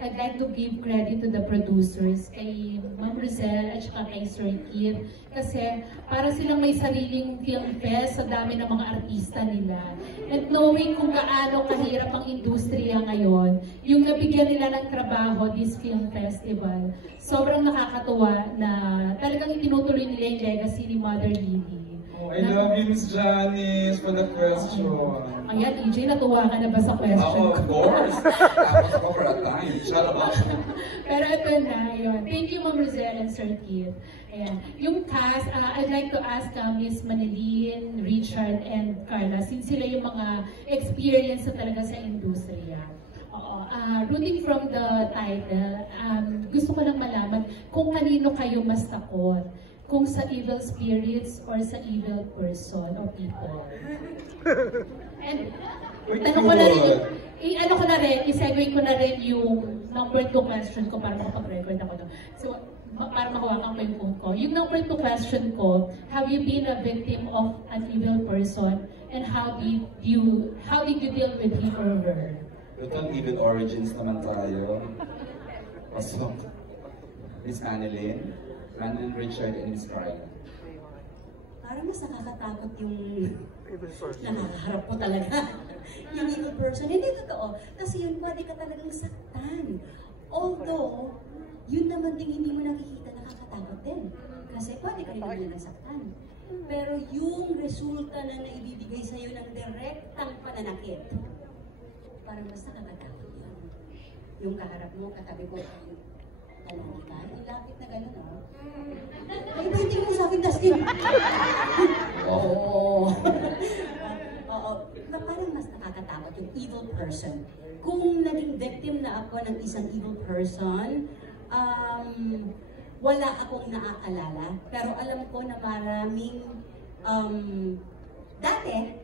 I'd like to give credit to the producers, kay Ma'am Rosel at saka kay Sir Keith, kasi para silang may sariling film fest sa dami ng mga artista nila. And knowing kung gaano kahirap ang industriya ngayon, yung nabigyan nila ng trabaho, this film festival, sobrang nakakatuwa na talagang itinutuloy nila yung legacy ni Mother Lily. I love you, Miss Janice, for the question. Ayan, EJ, natuwa ka na ba sa question? Of course. Tapos ako for a time. Shut up. Pero ito na, yun. Thank you, Ma'am Rosel and Sir Keith. Ayan. Yung cast, I'd like to ask Miss Manilyn, Richard, and Carla, since sila yung mga experience na talaga sa industriya. Rooting from the title, gusto ko lang malaman kung kanino kayo mas takot. Kung sa evil spirits or sa evil person or people. And tanong ko na rin, i-segue ko na rin yung number 2 question ko para makapag-record ako. So, para mahawakan ko yung phone ko. Yung number 2 question ko, have you been a victim of an evil person and how did you deal with him or her? Ito evil origins naman tayo. Pasok. Miss Manilyn, Brandon, Richard, and Miss Carla. Parang mas nakakatakot yung nakaharap ko talaga. Yung evil person. Hindi totoo. Kasi yun, pwede ka talagang saktan. Although, yun naman din hindi mo nakikita, nakakatakot din. Kasi pwede ka rin naman nasaktan. Pero yung resulta na naibibigay sa'yo ng direktang pananakit, parang mas nakakatakot yun. Yung kaharap mo, katabi ko, talagi ka, ilapit na gano'n, oh. Ay, hindi mo sa akin, Dustin. Oo. Oo. Parang mas nakakatakot yung evil person. Kung naging victim na ako ng isang evil person, wala akong naaalala. Pero alam ko na maraming dati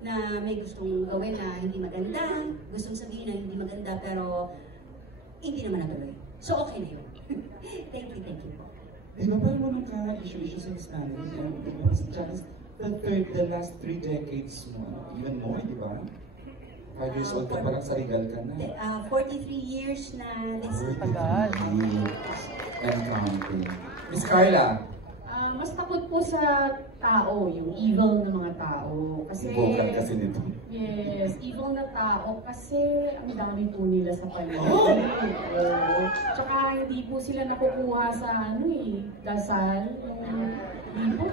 na may gustong gawin na hindi maganda, gustong sabihin na hindi maganda, pero hindi naman natuloy. So, okay na yun. Thank you po. Diba parang walang ka-issue sa Miss Manilyn? The last 3 decades mo, even more, di ba? 5 years old ka, parang sa regal ka na. 43 years na lesson. Tagal. And counting. Miss Carla. Mas takot po sa tao, yung evil na mga tao. Kasi, vocal kasi nito. Yes, evil na tao kasi ang dami po nila sa paligid. Tsaka hindi po sila nakukuha sa dasal. Hindi po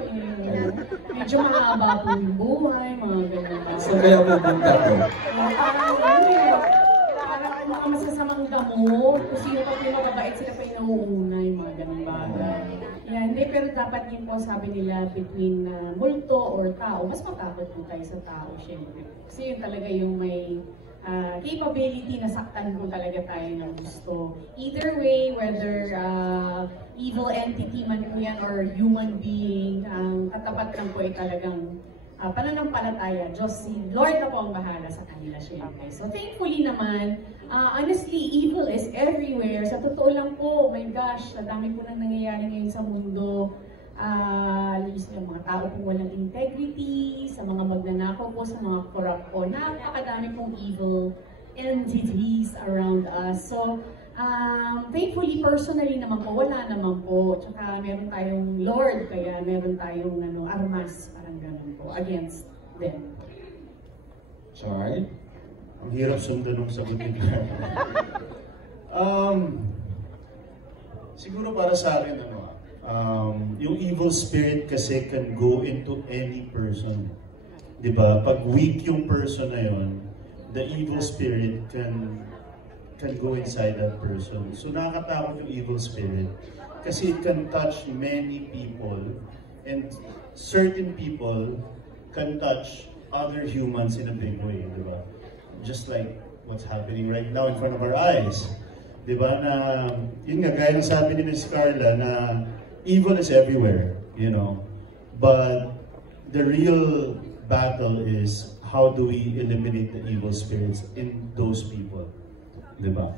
medyo mahaba po yung buhay, mga ganyan. So kaya pupunta ko? Parang mga masasamang damo, kung sino pa pinababait sila pa yung nauuna, yung mga ganang bagay. Yan, hindi, pero dapat yun po sabi nila between multo or tao, mas matakot po tayo sa tao, syempre. Kasi yun talaga yung may capability na saktan po talaga tayo ng gusto. Either way, whether evil entity man po yan or human being, ang katapat lang po ay talagang pananampalataya. Diyos, si Lord na po ang bahala sa kanila, syempre. So thankfully naman, honestly, evil is everywhere. Sa totoo lang po, my gosh, sa dami po nang nangyayari ngayon sa mundo. Yung mga tao po walang integrity, sa mga magnanakaw po, sa mga corrupt po. Napakadami pong evil entities around us. So, thankfully, personally naman po, wala naman po. Tsaka meron tayong Lord, kaya meron tayong armas, parang ganun po, against them. Chard? Ang hirap sundan ng sagot ni Carla. Siguro para sa akin, yung evil spirit kasi can go into any person. Diba? Pag weak yung person na yun, the evil spirit can go inside that person. So nakakatakot yung evil spirit kasi it can touch many people, and certain people can touch other humans in a big way, diba? Just like what's happening right now in front of our eyes. Diba? Na, yun nga, gaya ng sabi ni Miss Carla na evil is everywhere, you know. But the real battle is how do we eliminate the evil spirits in those people, diba?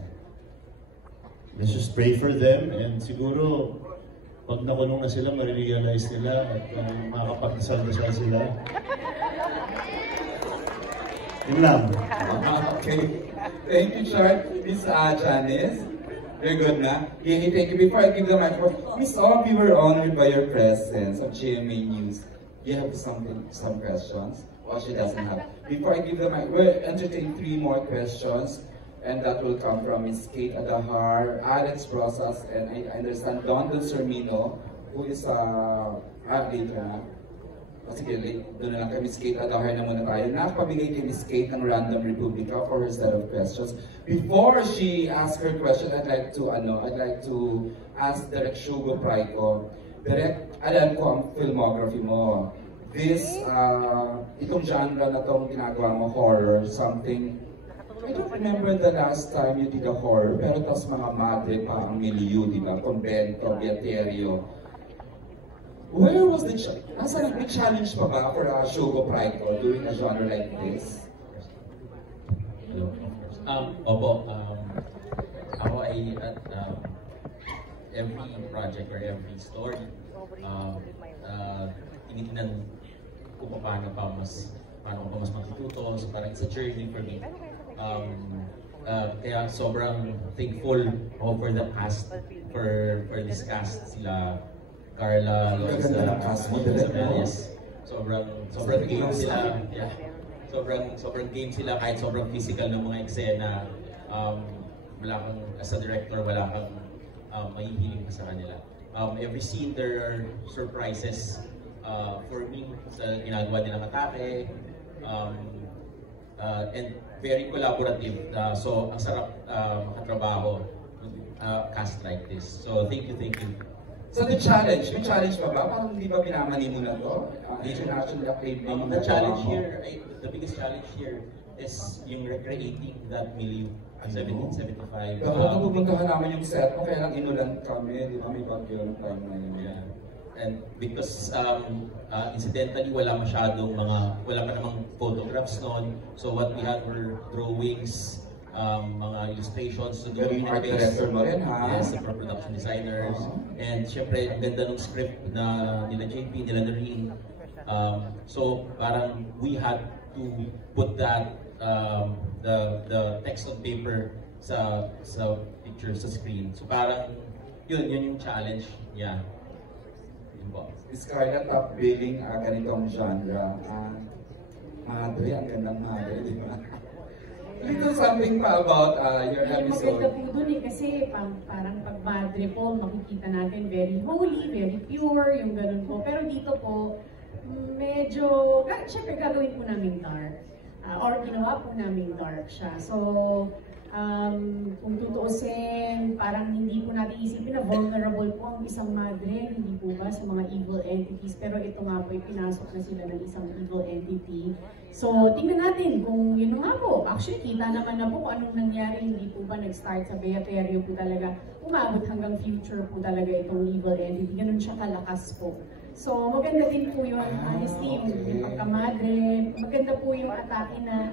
Let's just pray for them, and siguro pag nakulong na sila, ma-realize nila at makakapagdasal-dasal sila. Yun lang. Okay. Thank you, Chart. Miss Janice. You're good na? Yay, thank you. Before I give the microphone, Miss Ob, you were honored by your presence on GMA News. Do you have some questions? Well, she doesn't have. Before I give the mic, we'll entertain 3 more questions. And that will come from Miss Kate Adahar, Alex Rosas, and I understand Don Sermino, who is later na. Sige, doon na lang kay Miss Kate Adahar na muna tayo. Nakapamigay kay Miss Kate ng Random Republica for her set of questions. Before she asks her question, I'd like to ask Direk Shugo Praico. Direk, alam ko ang filmography mo. Itong genre na itong ginagawa mo, horror, something. I don't remember the last time you did a horror, pero tas mga madre pa ang milieu, di ba? Convento, Beaterio. Where was the challenge pa ba for Shugo Praico doing a genre like this? Ako ay at every project or every story, tinitingnan ko paano ko pa mas matututo. So parang it's a journey for me. Kaya sobrang thankful ako for the cast, for this cast, sila Carla, Loza, yes. Sobrang game sila. Yeah. Sobrang game sila kahit sobrang physical ng mga eksena. Wala kang, as a director, wala kang mahihiling pa sa kanila. Every scene there are surprises for me sa ginagawa nilang atake. And very collaborative. So, ang sarap makatrabaho with cast like this. So, thank you. So, the challenge pa ba? Parang hindi ba pinamani mo na to? International acclaim din the challenge here, the biggest challenge here is yung recreating that milieu. 1775. Dapat pupuntahan namin yung set mo, kaya lang inulan kami, di ba may bagyo ng time na yun. Yeah. And because incidentally wala pa namang photographs noon, so what we had were drawings, mga illustrations to do in art director mo rin, ha? Yes, the production designers. And syempre, ang ganda ng script na nila JP, nila Noreen. So parang we had to put that the text on paper sa picture, sa screen. So parang yun yung challenge niya. Miss Carla, top billing ganitong genre. Madre, ang gandang madre, di ba? Little something pa about your episode. Maganda po dun kasi parang pag madre po, makikita natin very holy, very pure, yung ganun po. Pero dito po, medyo, syempre gagawin po namin dark. Or ginawa po namin dark siya. So, kung tutuusin, parang hindi po natin isipin na vulnerable po ang isang madre, hindi po ba, sa mga evil entities. Pero ito nga po, pinasok na sila ng isang evil entity. So, tingnan natin kung yun nga po. Actually, kita naman na po kung anong nangyari. Hindi po ba nag-start sa Beaterio po talaga. Umabot hanggang future po talaga itong evil entity. Ganun siya kalakas po. So, maganda din po yun, honestly, yung pagkamadre. Maganda po yung atake na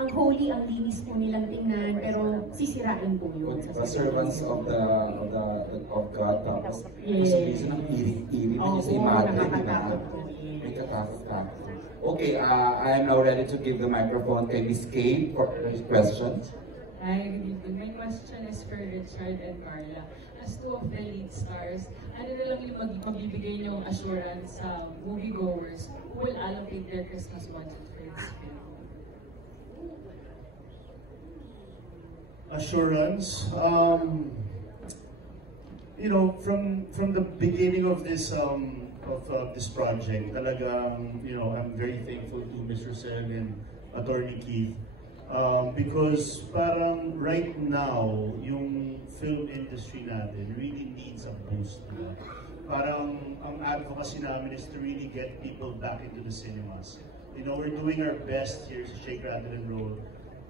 ang holy, ang linis po nilang tingnan, pero sisirain po yun. The servants of God, tapos gusto ng iring-iring niya sa imadre, di ba? May katakot-takot. Okay, I am now ready to give the microphone kay Miss Kate for her questions. Hi, good evening. My question is for Richard and Carla. As two of the lead stars, ano na lang yung magbibigay niyong assurance sa moviegoers who will allocate their Christmas budget for this film? Assurance, from the beginning of this this project, talagang, I'm very thankful to Mr. Sen and Attorney Keith, because parang right now yung film industry natin really needs a boost. Parang ang advocacy namin is to really get people back into the cinemas. We're doing our best here sa Shake, Rattle and Roll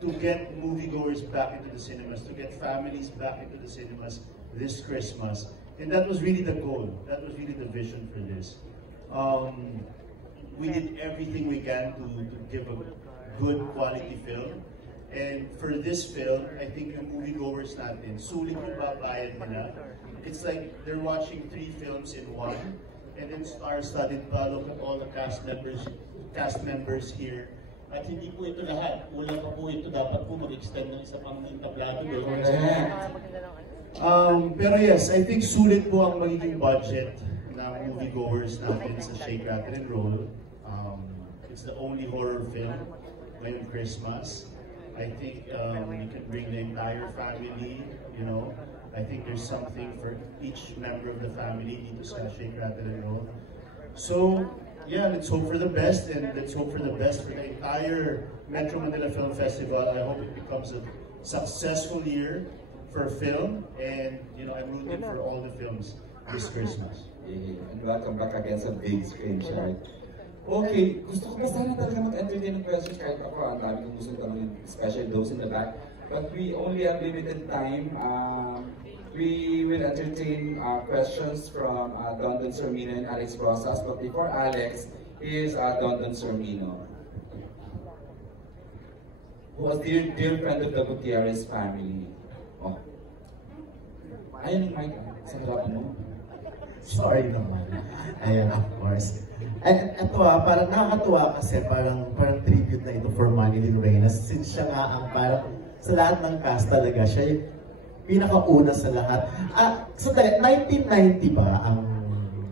to get moviegoers back into the cinemas, to get families back into the cinemas this Christmas. And that was really the goal. That was really the vision for this. We did everything we can to give a good quality film. And for this film, I think yung moviegoers natin, sulit yung babayad nila. It's like they're watching 3 films in one. And then star-studded pa, look at all the cast members here. At hindi po ito lahat. Kulang pa po ito. Dapat po mag-extend ng isa pang entablado doon. Pero yes, I think sulit po ang magiging budget ng moviegoers natin sa Shake, Rattle and Roll. It's the only horror film ngayong Christmas. I think we can bring the entire family, you know. I think there's something for each member of the family dito sa Shake, Rattle and Roll. So, yeah, let's hope for the best, and let's hope for the best for the entire Metro Manila Film Festival. I hope it becomes a successful year for film, and you know, I'm rooting for all the films this Christmas. Yeah, and welcome back again sa big screen, Shard. Okay, gusto ko pa sana talaga mag-entertain ng questions kahit ako, ang dami kong gusto tanongin, especially those in the back. But we only have limited time. We will entertain questions from Dondon Sormino and Alex Rosas. But before Alex is Dondon Sormino, who was dear friend of the Gutierrez family. Oh. Ayun, Mike, sa harap mo. Sorry naman. Ayan, of course. And ito parang nakakatuwa kasi parang tribute na ito for Manilyn Reyes, since siya nga ang parang sa lahat ng cast talaga, siya yung pinakauna sa lahat. So 1990 ba ang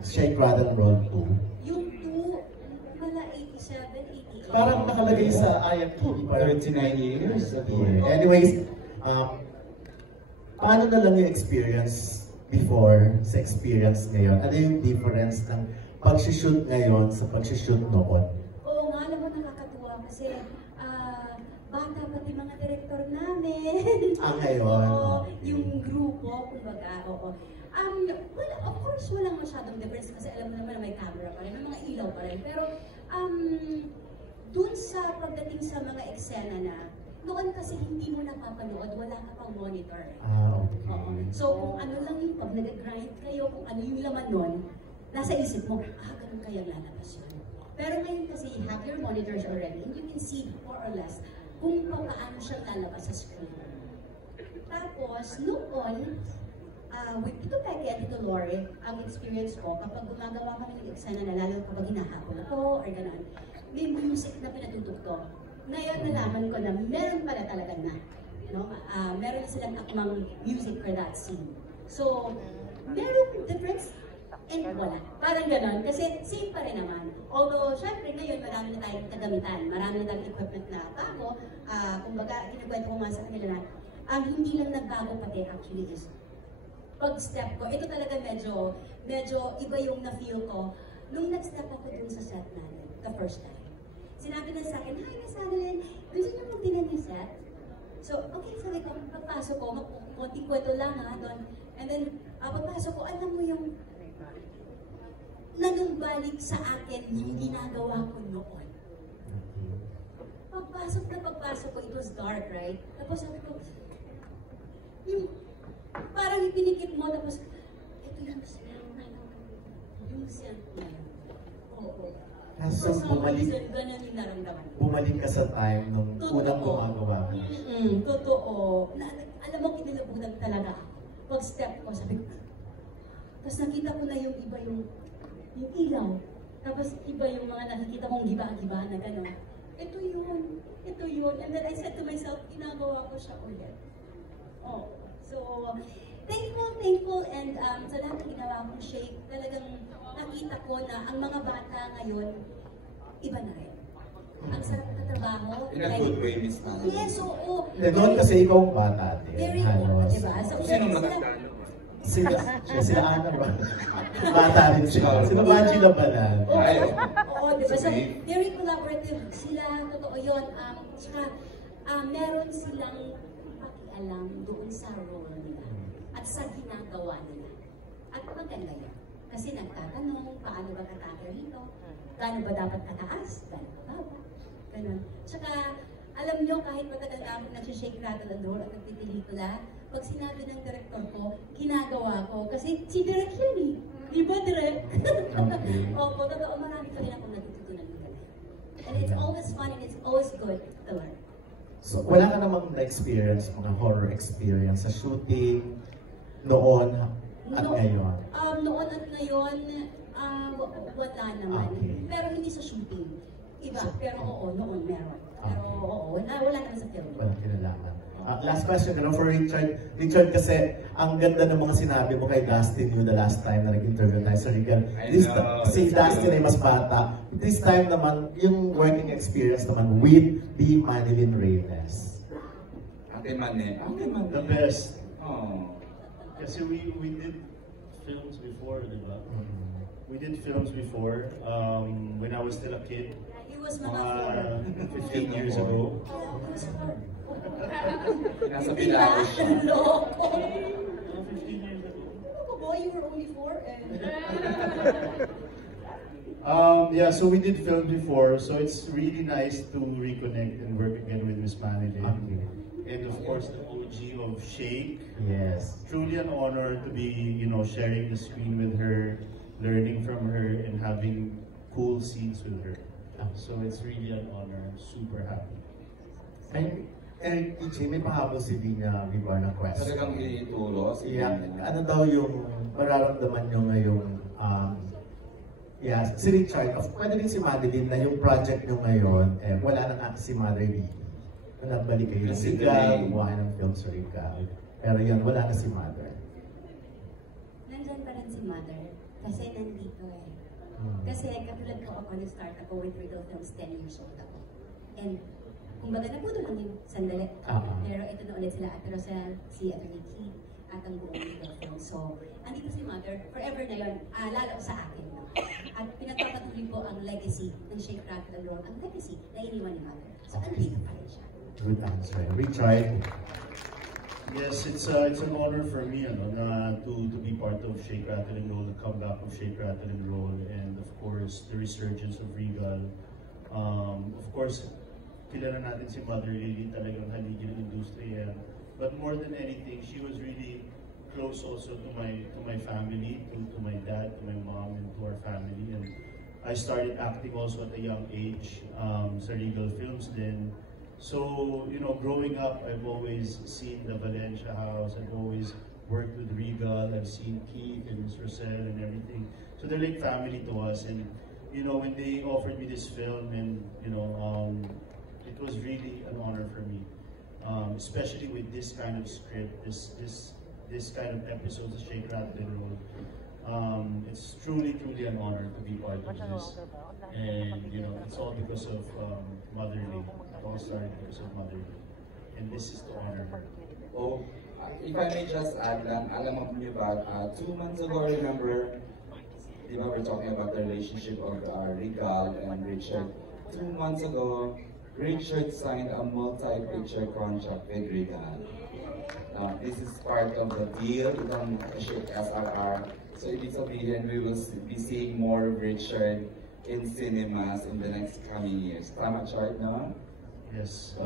Shake, Rattle and Roll 2? Yung 2, wala 87, 88. Parang nakalagay sa IMDb. 39 years. Anyways, paano na lang yung experience before sa experience ngayon? Ano yung difference ng pag-shoot ngayon sa pag-shoot noon? Oo nga, alam mo, nakakatuwa kasi bata pati mga direktor namin. Ngayon? Oo, yung grupo, kumbaga, oo. Well, of course, walang masyadong difference kasi alam mo naman na may camera pa rin, may mga ilaw pa rin. Pero, dun sa pagdating sa mga eksena na, noon kasi hindi mo napapanood, wala ka pang monitor. Okay. Oo. So, kung ano lang yung pag nag-grind kayo, kung ano yung laman nun, nasa isip mo, ganun kaya lalabas yun. Pero ngayon kasi, you have your monitors already, and you can see more or less kung paano siyang lalabas sa screen. Tapos, noon, with Tito Peke at Tito Lore, ang experience ko, kapag gumagawa kami ng eksena na lalo kapag hinahabol ako, or gano'n, may music na pinatutugtog. Ngayon, nalaman ko na meron pala talaga na. No? Meron silang akmang music for that scene. So, meron difference and wala. Parang gano'n. Kasi same pa rin naman. Although, syempre ngayon, marami na tayong kagamitan. Marami na tayong equipment na bago. Kumbaga, kinakwento ko nga sa kanila na hindi lang nagbago pati actually is pag-step ko. Ito talaga medyo iba yung na-feel ko. Nung nag-step ako dun sa set natin, the first time. Sinabi na sa akin, hi, Miss Annalyn, gusto niyo magtinan yung set? So, okay, sabi ko, pagpasok ko, konting kwento lang doon. And then, pagpasok ko, alam mo yung nanumbalik sa akin yung ginagawa ko noon. Pagpasok ko, it was dark, right? Tapos sabi ko, yung parang ipinikit mo, tapos, ito yung scent na yun. Oo. So, bumalik ka sa time nung unang gumagawa ka. Totoo. Alam mo, kinilabutan talaga. Pag-step ko, sabi ko. Tapos nakita ko na yung iba yung ilaw. Tapos iba yung mga nakikita kong giba-giba na gano'n. Ito yun. And then I said to myself, ginagawa ko siya ulit. Oh. So, thankful, and sa lahat ng ginawa kong Shake, talagang nakita ko na ang mga bata ngayon, iba na rin. Ang sarap na trabaho. In a good way, Miss Annalyn. Yes, oo. Doon kasi ikaw ang bata din. Very good, diba? So, Sino matanda? Sila Ana ba? Bata rin sila. Sila Banji na pala. Oo, diba? So, very collaborative sila. Totoo yun. Tsaka, meron silang pakialam doon sa role nila at sa ginagawa nila. At maganda yun. Kasi nagtatanong, paano ba katake rito? Gaano ba dapat kataas? Gaano ba baba? Ganun. Tsaka, alam nyo, kahit matagal na ako nag-shake, rattle, and roll at nagpipelikula, pag sinabi ng director ko, ginagawa ko. Kasi si Direk yun eh. Di ba, Direk? Okay. Opo, totoo, marami pa rin akong natututunan ng galing. And it's always fun and it's always good to learn. So, wala ka namang na-experience, mga horror experience sa shooting, noon at ngayon? Noon at ngayon, wala naman. Okay. Pero hindi sa shooting. Iba, pero oo, noon meron. Pero oo, wala naman sa film. Walang kinalaman. Last question, for Richard. Richard, kasi ang ganda ng mga sinabi mo kay Dustin yung the last time na nag-interview tayo sa Regal. Si Dustin ay mas bata. This time naman, yung working experience naman with the Manilyn Reyes. Ate Mane. The best. Oh. Kasi we did films before, di ba? We did films before when I was still a kid. He was mga 15 years ago. Nasa Bilao siya. Loko. 15 years ago. Oh boy, you were only 4 and... Yeah, so we did film before, so it's really nice to reconnect and work again with Miss Manilyn. And of course, the OG of Shake. Yes. Truly an honor to be, sharing the screen with her, learning from her, and having cool scenes with her. So it's really an honor. I'm super happy. And TJ, may pahabol si Dina Vivar na question. Talagang ituro si Dina. Ano daw yung mararamdaman nyo ngayong si Richard, pwede din si Manilyn na yung project nyo ngayon, wala na nga si Mother Lee. Nagbalik kayo ng Regal, gumawa ng film sa Regal. Pero yun, wala na si Mother. Nandyan pa rin si Mother, kasi nandito eh. Kasi katulad ko ako, nag-start ako with Regal Films 10 years old ako. And kumbaga nabuto lang yung sandali. Pero ito na ulit sila, Ate Rosel, si Atty. Keith, at ang buong Regal Films. So, andito si Mother, forever na yun, lalo sa akin. No? At pinagpapatuloy po ang legacy ng Shake, Rattle and Roll, ang legacy na iniwan ni Mother. So, andito pa rin siya. Good answer. Richard? Yes, it's an honor for me to be part of Shake, Rattle and Roll, the comeback of Shake, Rattle and Roll, and of course, the resurgence of Regal. Of course, kilala natin si Mother Lily, talagang haligi ng industriya. But more than anything, she was really close also to my family, to my dad, to my mom, and to our family. And I started acting also at a young age sa Regal Films then. So, growing up, I've always seen the Valencia house. I've always worked with Regal. I've seen Keith and Miss Rosel and everything. So they're like family to us. And, when they offered me this film and, it was really an honor for me. Especially with this kind of script, this kind of episodes of Shake, Rattle and Roll. It's truly an honor to be part of this. And, it's all because of Mother Lee. It all started because of Mother Lee. And this is to honor her. Oh, if I may just add lang, alam mo niyo ba, 2 months ago, remember, di ba we're talking about the relationship of Regal and Richard. 2 months ago, Richard signed a multi-picture contract with Regal. This is part of the deal ng Shake SRR. So ibig sabihin, we will be seeing more Richard in cinemas in the next coming years. Tama, Chart, no? Yes.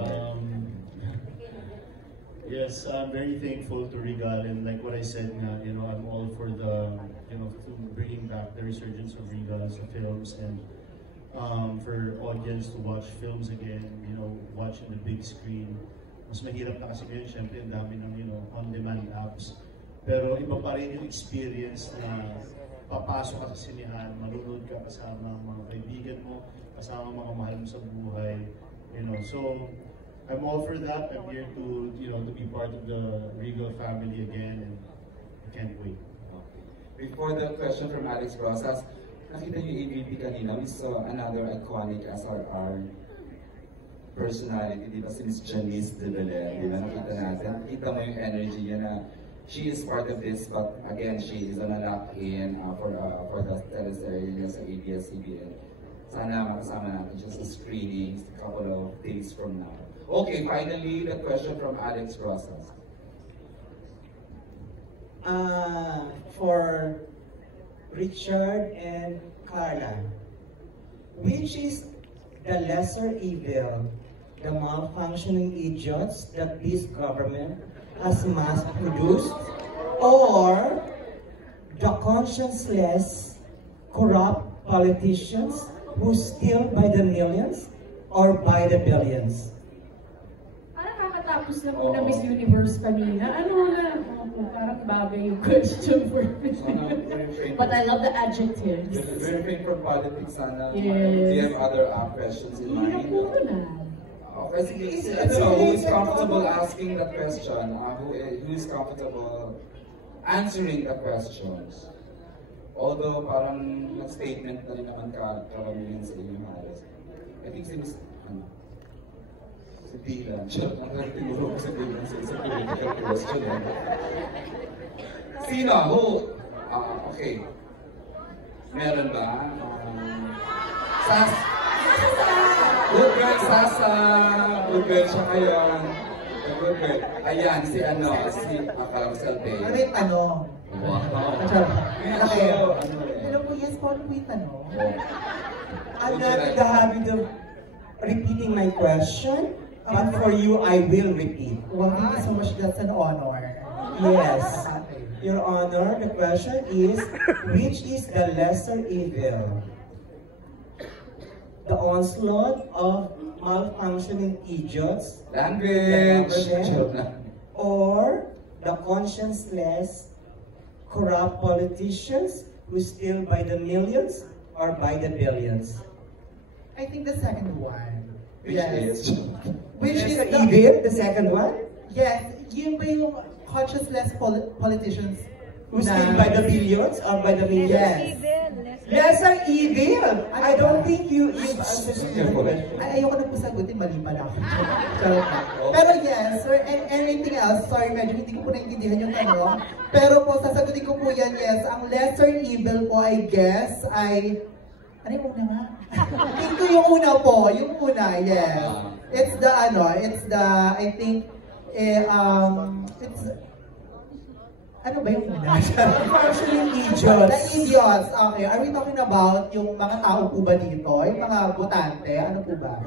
Yes, I'm very thankful to Regal, and like what I said, I'm all for the, to bringing back the resurgence of Regal as films and for audience to watch films again, watching the big screen. Mas mahirap na kasi ngayon, syempre, ang dami ng, on-demand apps. Pero iba pa rin yung experience na papasok ka sa sinihan, manunod ka kasama mga kaibigan mo, kasama mga mahal mo sa buhay. So I'm all for that. I'm here to, to be part of the Regal family again, and I can't wait. Before the question from Alex Rosas, nakita niyo AVP kanina, we saw another iconic SRR personality, di ba, si Miss Janice de Belen, di ba, nakita natin. Kita mo yung energy niya na she is part of this, but again, she is on a lock-in for the teleserye niya sa ABS-CBN. Sana makasama natin siya sa screenings a couple of days from now. Okay, finally, the question from Alex Rosas. For Richard and Carla, which is the lesser evil, the malfunctioning idiots that this government has mass-produced, or the conscienceless, corrupt politicians who steal by the millions or by the billions? Tapos na po na Miss Universe kanina. Parang bagay yung question for me. But I love the adjectives. We're from politics, Sana. Yes. Do you have other questions in mind? Puro na. Okay, sige. Who is comfortable asking that question? Who is comfortable answering the questions? Although parang nag-statement na rin naman karamihan sa inyo halos. I think si Miss... Si Dylan. Siya, tinuro ko si Dylan sa isang political question. Sino? Who? Okay. Meron ba? Sas! Good girl, Sasa! Good girl siya kayo. Good girl. Ayan, si Carcel Pay. Ano yung tanong? Hello po, yes po, ano po yung tanong? I'm not in the habit of repeating my question, but for you, I will repeat. Well, thank you so much. That's an honor. Yes. Your Honor, the question is, which is the lesser evil? The onslaught of malfunctioning idiots, Language! or the conscienceless, corrupt politicians who steal by the millions or by the billions? I think the second one. Which is? Which is evil? The second one? Yes, yun ba yung conscienceless politicians Who steal by the billions or by the millions? Lesser evil. I don't think you ayoko na po sagutin, mali pala ako. Pero yes, sir, and anything else, sorry, medyo hindi ko po naintindihan yung tanong. Pero po, sasagutin ko po yan, yes, ang lesser evil po, I guess, ay... Ano yung una nga? Think ko yung una po, yung una, yes. It's the, I think, it's... Ano ba yung una? Malfunctioning idiots. The idiots. Okay. Are we talking about yung mga tao po ba dito? Yung mga botante? Ano po ba?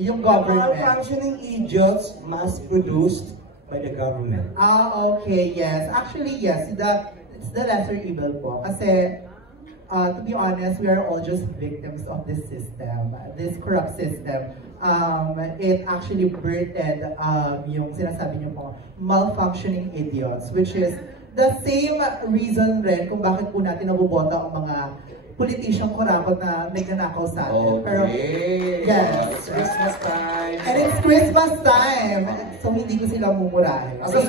Yung government. Malfunctioning idiots mass-produced by the government. Okay. Yes. Actually, yes. It's the lesser evil po. Kasi, to be honest, we are all just victims of this system. This corrupt system. It actually birthed yung sinasabi niyo po, malfunctioning idiots, which is the same reason rin kung bakit po natin nabobota ang mga politician kurakot na nagnanakaw sa atin. Okay. Pero, yes. It's Christmas time. And it's Christmas time. So, hindi ko sila mumurahin. As a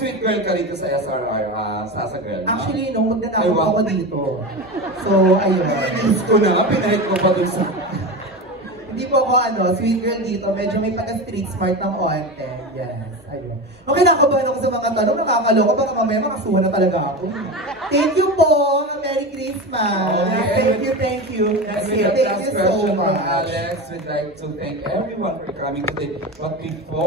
sweet girl ka rito sa SRR, Sasa girl. Actually, no, magnanakaw ako dito. So, ayun. Inis ko na, pinahit ko pa dun sa... Hindi po ako, sweet girl dito. Medyo may pagka-street smart ng onte. Yes, ayun. Okay, nakabahan ako sa mga tanong. Nakakaloko. Baka mamaya makasuha na talaga ako. Thank you po. Merry Christmas. Okay. Thank you. And with the last Thank you question so from much. Alex, we'd like to thank everyone for coming today. But before...